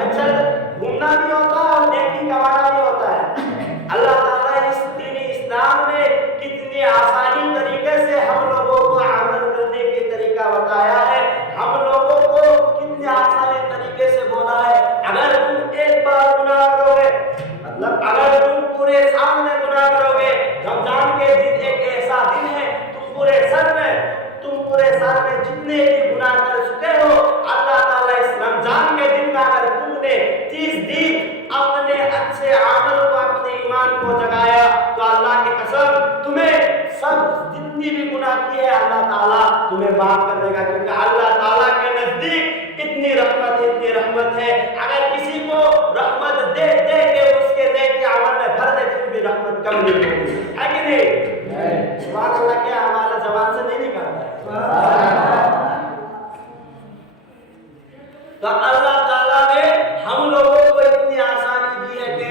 अच्छा घूमना भी होता है और नेकी कमाना भी होता है। अल्लाह ताला इस दीन इस्लाम में कितनी आसानी तरीके से हम लोगों को अमल करने के तरीका बताया है, हम लोगों को कितने आसानी तरीके से बोला है। अगर तुम एक बार गुनाह करोगे, मतलब अगर तुम पूरे साल में गुनाह करोगे, रमजान के दिन एक ऐसा दिन है, तुम पूरे साल में जितने भी गुनाह कर चुके हो, अल्लाह ताला इस रमजान के दिन में अगर तुमने 30 दिन अपने अच्छे अमल को, अपने ईमान को जगाया, तो अल्लाह की कसम तुम्हें सब जितनी भी गुनाह की है अल्लाह ताला तुम्हें माफ कर देगा, क्योंकि अल्लाह ताला के नजदीक इतनी रहमत है। अगर किसी को रहमत दे दे के उसके नेक के अमल में भर दे तो भी रहमत कम नहीं होगी, है कि नहीं? सुभान अल्लाह, क्या हमारा जबान से नहीं निकलता है? तो अल्लाह ताला ने हम लोगों को इतनी आसानी दी है कि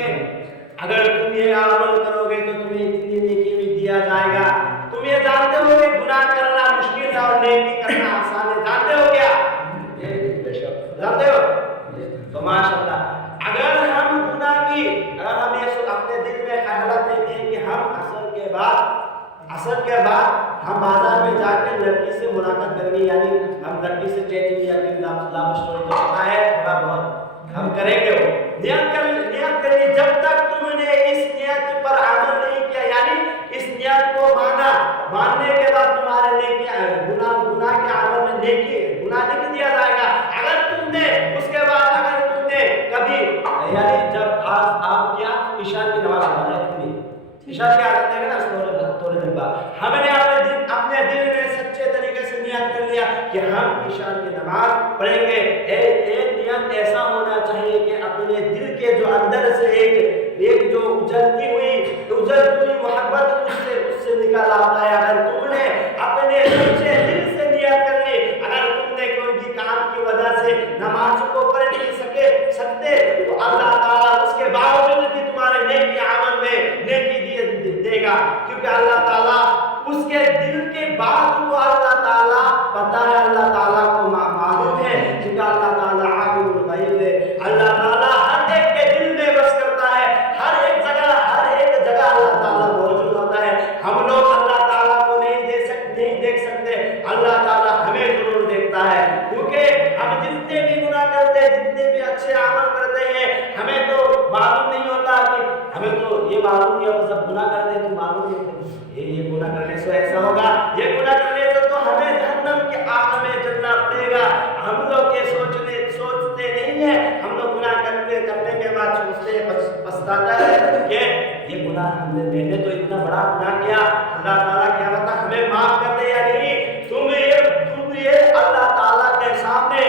अगर तुम ये अमल करोगे तो तुम्हें इतनी नेकी भी दिया जाएगा। तुम ये जानते हो कि गुनाह करना मुश्किल है और नेकी करना आसान है, जानते हो क्या? जानते हो? तो माशाअल्लाह, अगर हम गुनाह की, अगर हम ये अपने दिल में ख्यालात लेते हैं कि हम असर के बाद हम बाजार में जाकर लड़की से मुलाकात करेंगे, यानी हम लड़की से चैटिंग या फिर लव स्टोरी तो पता है थोड़ा बहुत हम करेंगे, वो नियत करिए। जब तक तुमने इस नियत पर अमल नहीं किया, यानी इस नियत को मानने के बाद तुम्हारे गुनाह के अमल में गुनाह नहीं दिया जाएगा। अगर तुमने उसके बाद अगर तुमने कभी, यानी जब आज आप क्या ईशा की नमाज पढ़ रहे थे, ईशा की आदत है ना, थोड़े दिन बाद हमने अपने दिल में सच्चे तरीके से नियत कर लिया कि हम ईशा की नमाज पढ़ेंगे। एक नियत ऐसा होना चाहिए कि अपने दिल के जो अंदर से एक जो उजलती हुई मोहब्बत उससे निकल आता है। अगर तुमने अपने सच्चे दिल से नियत कर ली, अगर तुमने कोई भी काम की वजह से नमाज को पढ़ नहीं सकते तो अल्लाह ताला उसके बावजूद भी तुम्हारे नेकी अमल में नेकी देगा, क्योंकि अल्लाह ताला उसके दिल के बात को अल्लाह ताला पता है, अल्लाह ताला को मालूम है, क्योंकि अल्लाह ताला आलिमुल गैब है। अल्लाह ताला हर एक के दिल में बस करता है, हर एक जगह अल्लाह ताला मौजूद होता है। हम लोग अल्लाह ताला को नहीं देख सकते, अल्लाह ताला हमें जरूर देखता है, क्योंकि हम जितने भी गुनाह करते हैं, जितने भी अच्छे अमल करते हैं, हमें तो मालूम नहीं होता कि हमें तो ये मालूम नहीं होता, सब गुनाह करते हैं तो मालूम नहीं होता ये गुनाह करने से ऐसा होगा, ये गुनाह करने से तो हमें जहन्नम के आग में जलना पड़ेगा। हम लोग ये सोचते नहीं है, हम लोग गुनाह करने के बाद सोचते पछताता है कि ये गुनाह मैंने तो इतना बड़ा गुनाह किया, अल्लाह ताला क्या बता हमें माफ कर दे या नहीं। तुम ये अल्लाह ताला के सामने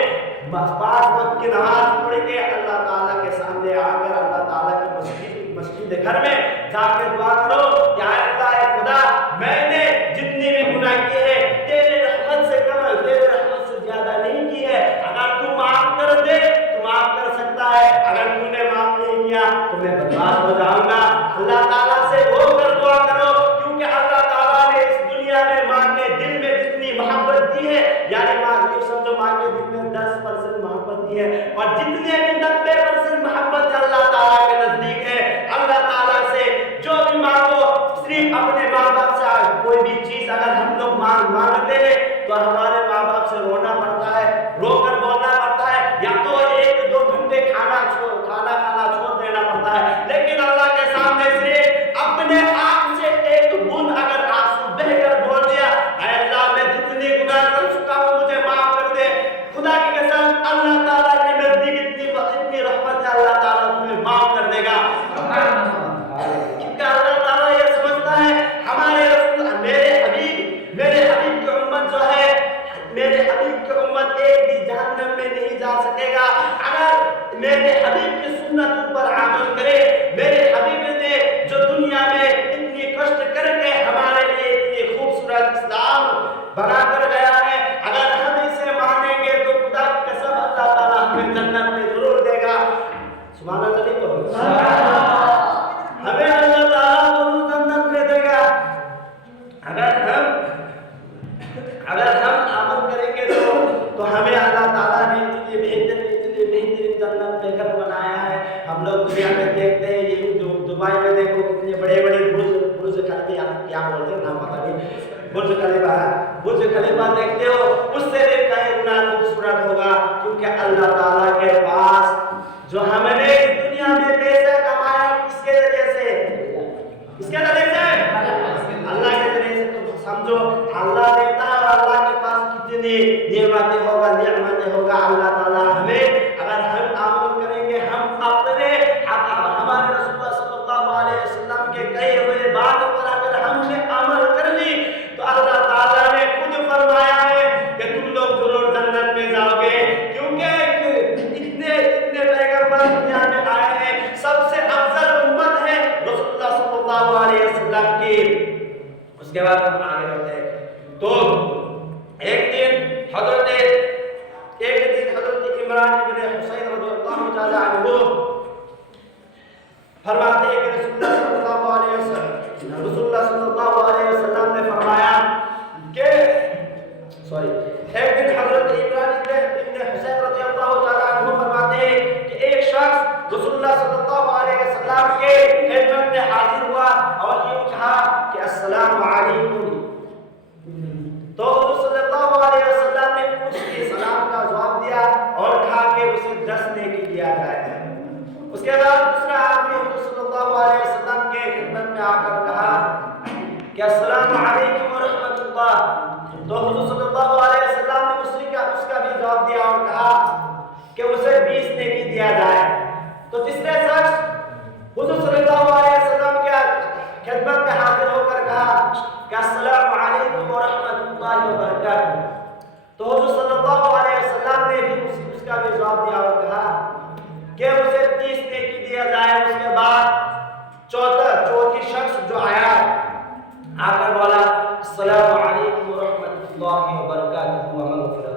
5 वक्त की नमाज पढ़ के अल्लाह ताला के सामने आकर अल्लाह ताला की मस्जिद घर में जाकर दुआ करो, या अल्लाह खुदा मैंने जितनी भी गुनाह किए हैं तेरे रहमत से कम, तेरे रहमत से ज्यादा नहीं की है, अगर तू माफ कर दे तो माफ कर सकता है, अगर तूने माफ नहीं किया तो मैं बर्बाद हो जाऊंगा। अल्लाह ताला से होकर दुआ करो, क्योंकि अल्लाह ताला ने इस दुनिया में मां के दिल में जितनी मोहब्बत दी है, यानी मां के दिल में 10% मोहब्बत दी है, और जितने भी 90% मोहब्बत अल्लाह ताला के नजदीक है। अल्लाह ताला से जो भी मांगो, सिर्फ अपने माँ बाप से कोई भी चीज अगर हम लोग मांगते हैं तो हमारे माँ बाप से रोना पड़ता है, रोकर बोलना पड़ता है, या तो 1-2 घंटे खाना खाना छोड़ देना पड़ता है। लेकिन अल्लाह के सामने सिर्फ अपने आंख से एक बूंद अगर आंसू बहकर बोल दिया, अल्लाह मैं जितनी गुनाह कर चुका हूँ मुझे माफ कर दे, खुदा की कसम अल्लाह ताला के नजदीक इतनी रहमत है, अल्लाह ताला तुम्हें माफ कर देगा। क्योंकि अल्लाह ताला ये समझता है हमारे रसूल मेरे हबीब की उम्मत जो है, मेरे हबीब की उम्मत एक भी जहन्नम में नहीं जा सकेगा अगर मेरे हबीब की सुन्नत पर अमल करे। मेरे हबीब ने जो दुनिया में इतनी कष्ट करके हमारे लिए इतनी खूबसूरत इस्लाम बनाकर गया है, अगर हम इसे मानेंगे तो खुदा की कसम अल्लाह ताला हमें जन्नत में जरूर देगा। सुभान अल्लाह, नहीं बोलो हमें अल्लाह ताला जरूर जन्नत में देगा। अगर हम अमल करेंगे तो हमें अल्लाह ताला ने इतनी बेहतरीन जन्नत برج خلیفہ ہے، برج خلیفہ دیکھتے ہو اس سے بھی کئی گنا خوبصورت ہوگا، کیونکہ اللہ تعالیٰ کے پاس جو ہم نے اس دنیا میں پیسہ کمایا کس کے ذریعے سے، کس کے ذریعے سے، اللہ کے ذریعے سے۔ تو سمجھو اللہ دیتا ہے اور اللہ کے پاس کتنی نعمتیں ہوگا اللہ تعالیٰ ہمیں، اگر ہم عمل کریں گے، ہم اپنے ہمارے رسول اللہ صلی اللہ علیہ وسلم کے کہے ہوئے بات پر اگر ہم نے عمل کر لی تو اللہ تعالیٰ نے خود فرمایا ہے کہ تم لوگ ضرور جنت میں جاؤ گے، کیونکہ اتنے پیغمبر دنیا میں آئے ہیں، سب سے افضل امت ہے رسول اللہ صلی اللہ علیہ وسلم کی۔ اس کے بعد ہم آگے بڑھتے ہیں تو ایک دن حضرت عمران بن حسین رضی اللہ تعالی عنہ فرماتے ہیں کہ رسول اللہ صلی اللہ علیہ وسلم نے فرمایا کہ ایک دن حضرت عمران بن حسین رضی اللہ تعالی عنہ فرماتے ہیں کہ ایک شخص رسول اللہ صلی اللہ علیہ وسلم کے خدمت میں حاضر ہوا اور یہ کہا کہ السلام علیکم، تو حضور صلی اللہ علیہ وسلم نے اس کے سلام کا جواب دیا اور کہا کہ اسے 10 نیکی دیا جائے۔ اس کے بعد دوسرا آدمی حضور صلی اللہ علیہ وسلم کے خدمت میں آ کر کہا کہ السلام علیکم ورحمۃ اللہ، تو حضور صلی اللہ علیہ وسلم نے اس کا بھی جواب دیا اور کہا کہ اسے 20 نیکی دیا جائے۔ تو تیسرے شخص حضور صلی اللہ علیہ وسلم کے خدمت میں حاضر ہو کر کہا کہ السلام علیکم ورحمۃ اللہ وبرکاتہ، تو حضور صلی اللہ علیہ وسلم نے بھی اس کا بھی جواب دیا اور کہا کہ اسے 30 نیکی دیا جائے۔ اس کے بعد چوتھی شخص جو آیا آ کر بولا السلام علیکم ورحمۃ اللہ وبرکاتہ ومغفرتہ،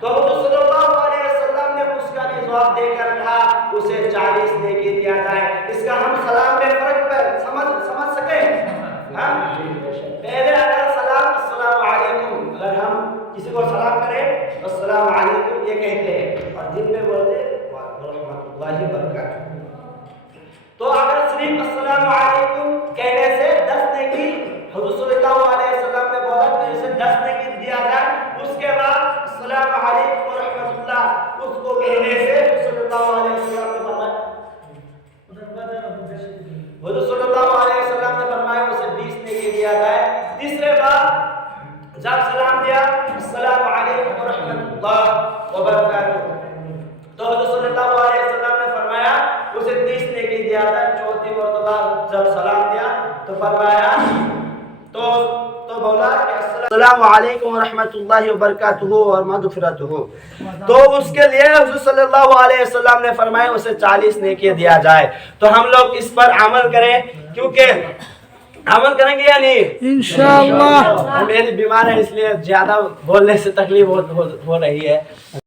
تو حضور صلی اللہ علیہ وسلم نے اس کا بھی جواب دے کر کہا اسے 40 نیکی دیا جائے۔ اس کا ہم سلام میں فرق سمجھ سکیں؟ پہلے اگر سلام السلام علیکم، اگر ہم کسی کو سلام کریں السلام علیکم یہ کہتے ہیں، اور دن میں بولتے ورحمۃ اللہ وبرکاتہ۔ تو اگر صرف السلام علیکم کہنے سے 10 نیکی حضور صلی اللہ علیہ وسلم نے بولا کہ اسے 10 نیکی دیا جائے، اس کے بعد السلام علیکم ورحمۃ اللہ اس کو کہنے سے صلی اللہ علیہ وسلم نے فرمایا حضور صلی اللہ علیہ وسلم نے فرمایا اسے 20 نیکی دیا جائے۔ تیسرے بار جب سلام دیا السلام علیکم ورحمۃ اللہ وبرکاتہ، تو حضور صلی اللہ علیہ وسلم نے فرمایا اسے 30 نیکی دیا جائے۔ چوتھی مرتبہ جب سلام دیا تو فرمایا تو بولا کہ السلام علیکم ورحمۃ اللہ وبرکاتہ اور مغفرتہ، تو اس کے لیے حضور صلی اللہ علیہ وسلم نے فرمایا اسے 40 نیکی دیا جائے۔ تو ہم لوگ اس پر عمل کریں، کیونکہ عمل کریں گے یا نہیں انشاءاللہ۔ میری بیمار ہے اس لیے زیادہ بولنے سے تکلیف ہو رہی ہے۔